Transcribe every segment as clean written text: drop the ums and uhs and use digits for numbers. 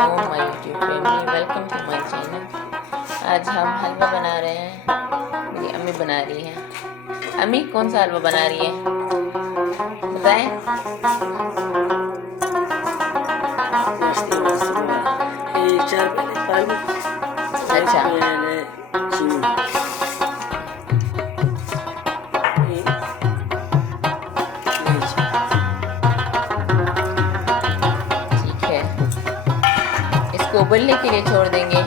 My YouTube family, welcome to my channel. आज हम हलवा बना रहे हैं। मेरी अम्मी बना रही है। अम्मी कौन सा हलवा बना रही है बताएं। अच्छा, ठीक है, इसको उबलने के लिए छोड़ देंगे।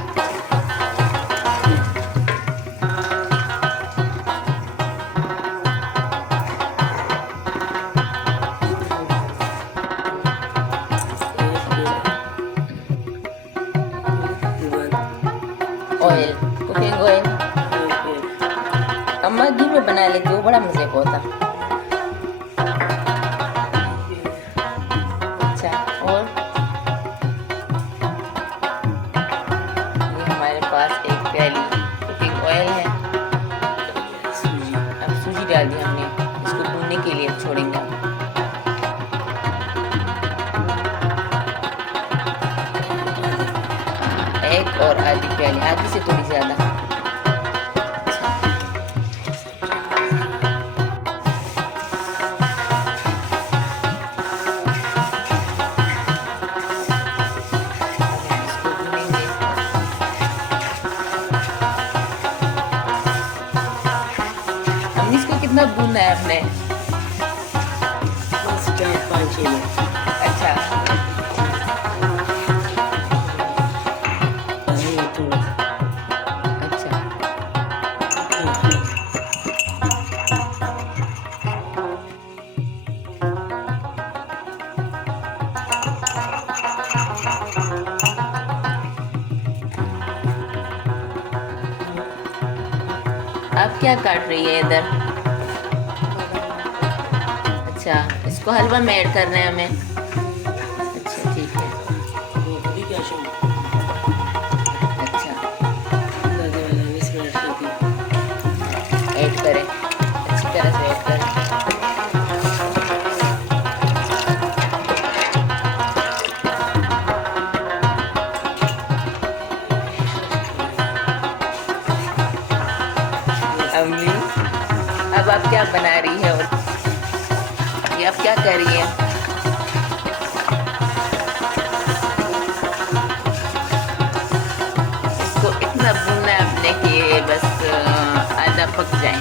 Oil, cooking oil. अम्मा घी में बना लेती हो, बड़ा मजे का होता। अच्छा, और ये हमारे पास एक प्याली कुकिंग ऑयल है। अब सूजी डाल दी हमने, इसको भूनने के लिए छोड़ेंगे हम। एक और आधी प्याली, आधी से थोड़ी ज्यादा। इसको कितना भूनना है आपने? बस 4-5 मिनट। अच्छा, अच्छा, आप क्या काट रही है इधर? अच्छा, इसको हलवा में ऐड करना है हमें। अच्छा, ठीक है। अच्छा, ऐड करें, अच्छी तरह से ऐड करें। अम्मी, अब आप क्या बना रही है? और ये आप क्या कर रही है? इसको इतना भूनना है आपने कि ये बस आधा पक जाए।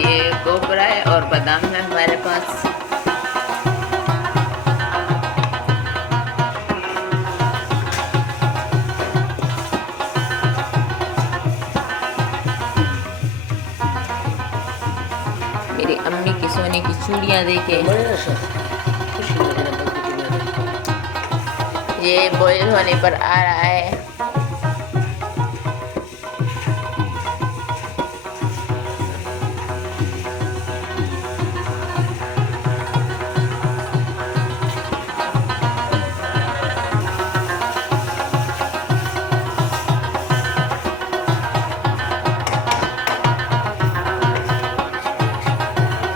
ये कोबरा है और बादाम है हमारे पास। मेरी अम्मी की सोने की चूड़ियां देखे। ये बॉयल होने पर आ रहा है।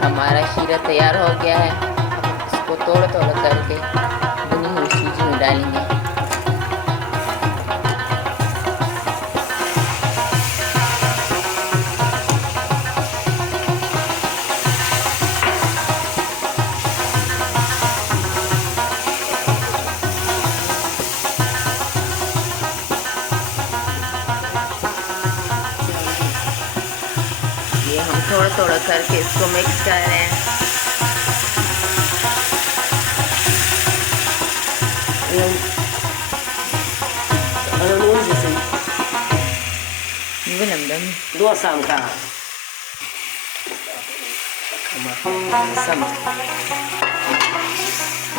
हमारा शीरा तैयार हो गया है। हम इसको तोड़ तोड़ करके भुनी हुई सूजी में डालेंगे। ये हम थोड़ा थोड़ा करके इसको मिक्स कर रहे हैं। Dua sangka.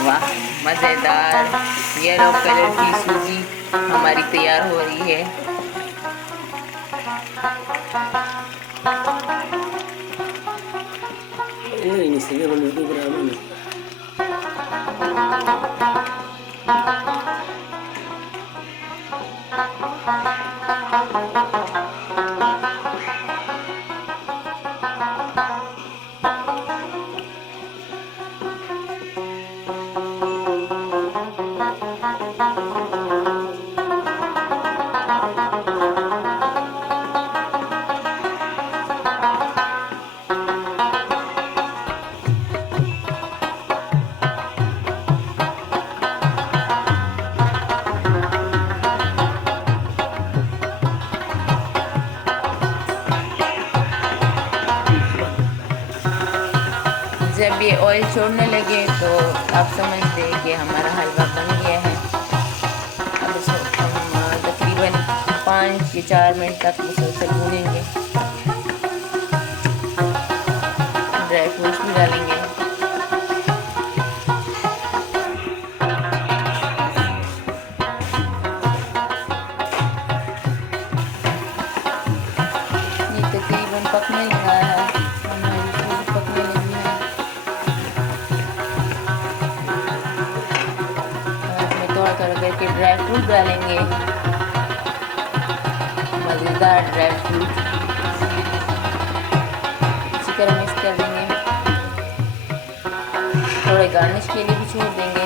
वाह, मज़ेदार येलो कलर की सूजी हमारी तैयार हो रही है। Ini sih kalau itu berapa nih? जब ये ऑयल छोड़ने लगे तो आप समझ लें कि हमारा हलवा बन गया है। अब इसको हम तकरीबन 5 या 4 मिनट तक मुसलसल भूनेंगे। ड्राई फ्रूट्स भी डालेंगे। ये तकरीबन पकने लगा है, पकने लगी है। थोड़ा थोड़ा करके ड्राई फ्रूट डालेंगे, मज़ेदार ड्राई फ्रूट। इसी तरह मिक्स कर देंगे। थोड़े गार्निश के लिए भी छोड़ देंगे।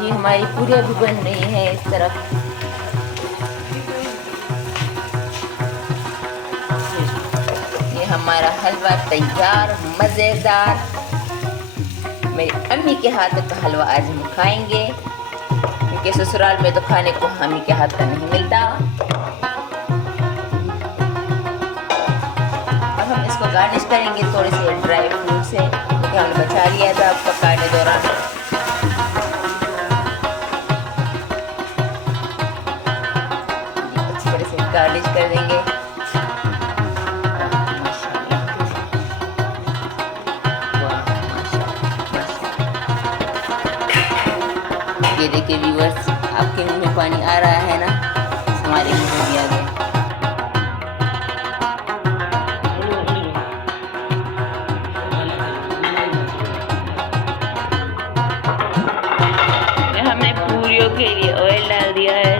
ये हमारी पूरी अभी बन रही है इस तरफ। ये हमारा हलवा तैयार, मज़ेदार। मेरी अम्मी के हाथ का हलवा आज हम खाएंगे, क्योंकि ससुराल में तो खाने को अम्मी के हाथ का नहीं मिलता। अब हम इसको गार्निश करेंगे थोड़े से ड्राई फ्रूट से, क्योंकि हमने बचा लिया था पकाने दौरान। गार्निश कर देंगे। ये देखिए व्यूअर्स, आपके मुंह में पानी आ रहा है ना, हमारे मुंह में भी आ गया। हमने पूरियों के लिए ऑयल डाल दिया है।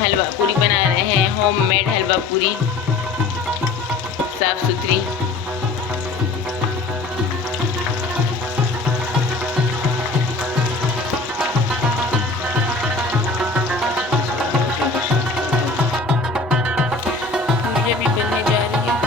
हलवा पूरी बना रहे हैं, होममेड हलवा पूरी, साफ सुथरी। मुझे भी बनने जा रही है।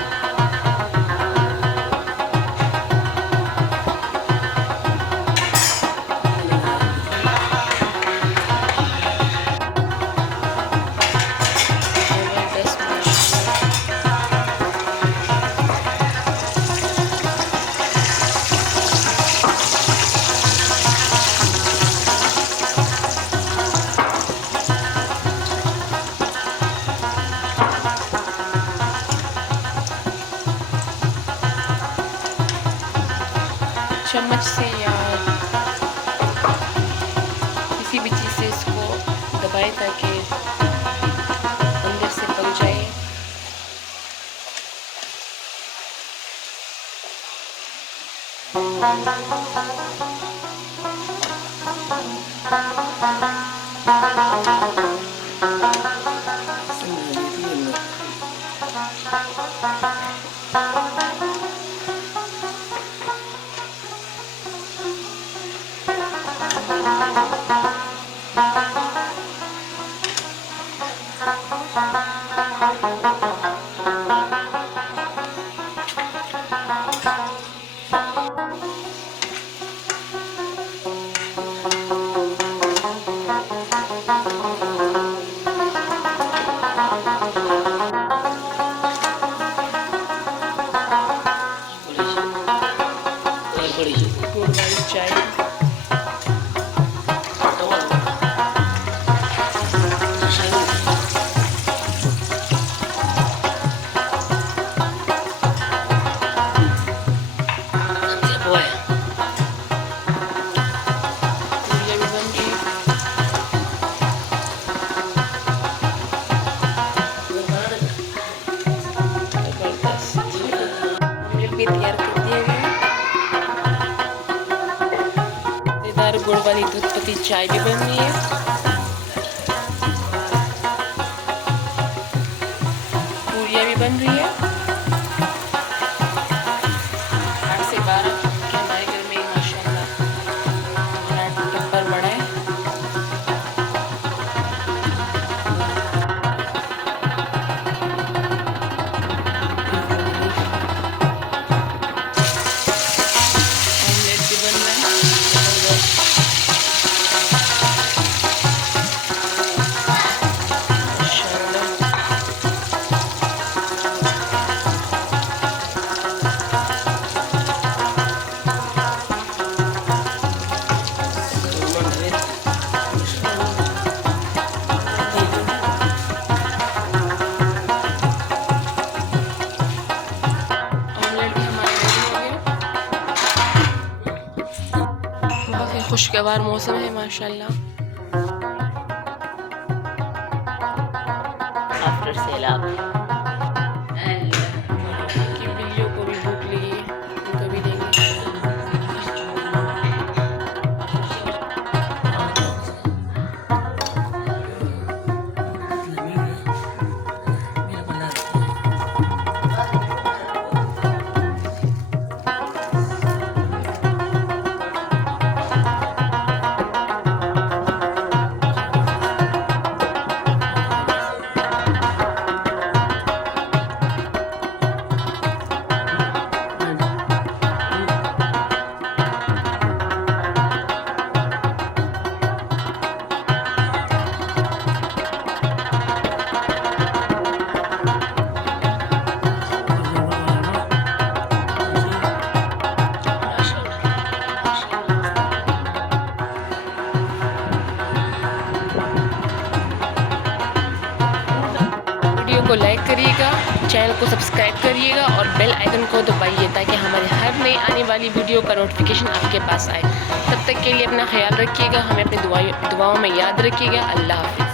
तैयार कर दिए गए मज़ेदार गुड़ वाली दूध पत्ती चाय भी बन रही है। पूरियाँ भी बन रही है। 8 से 12 के हमारे घर में माशाल्लाह हमारा टप्पर बड़ा है। खुशगवार मौसम है माशाल्लाह। आफ्टर सैलाब कि बिल्लियों को भी भूख लगी है, उनको भी देंगे। को लाइक करिएगा, चैनल को सब्सक्राइब करिएगा और बेल आइकन को दबाइए ताकि हमारे हर नई आने वाली वीडियो का नोटिफिकेशन आपके पास आए। तब तक के लिए अपना ख्याल रखिएगा, हमें अपनी दुआओं में याद रखिएगा। अल्लाह हाफ़िज़।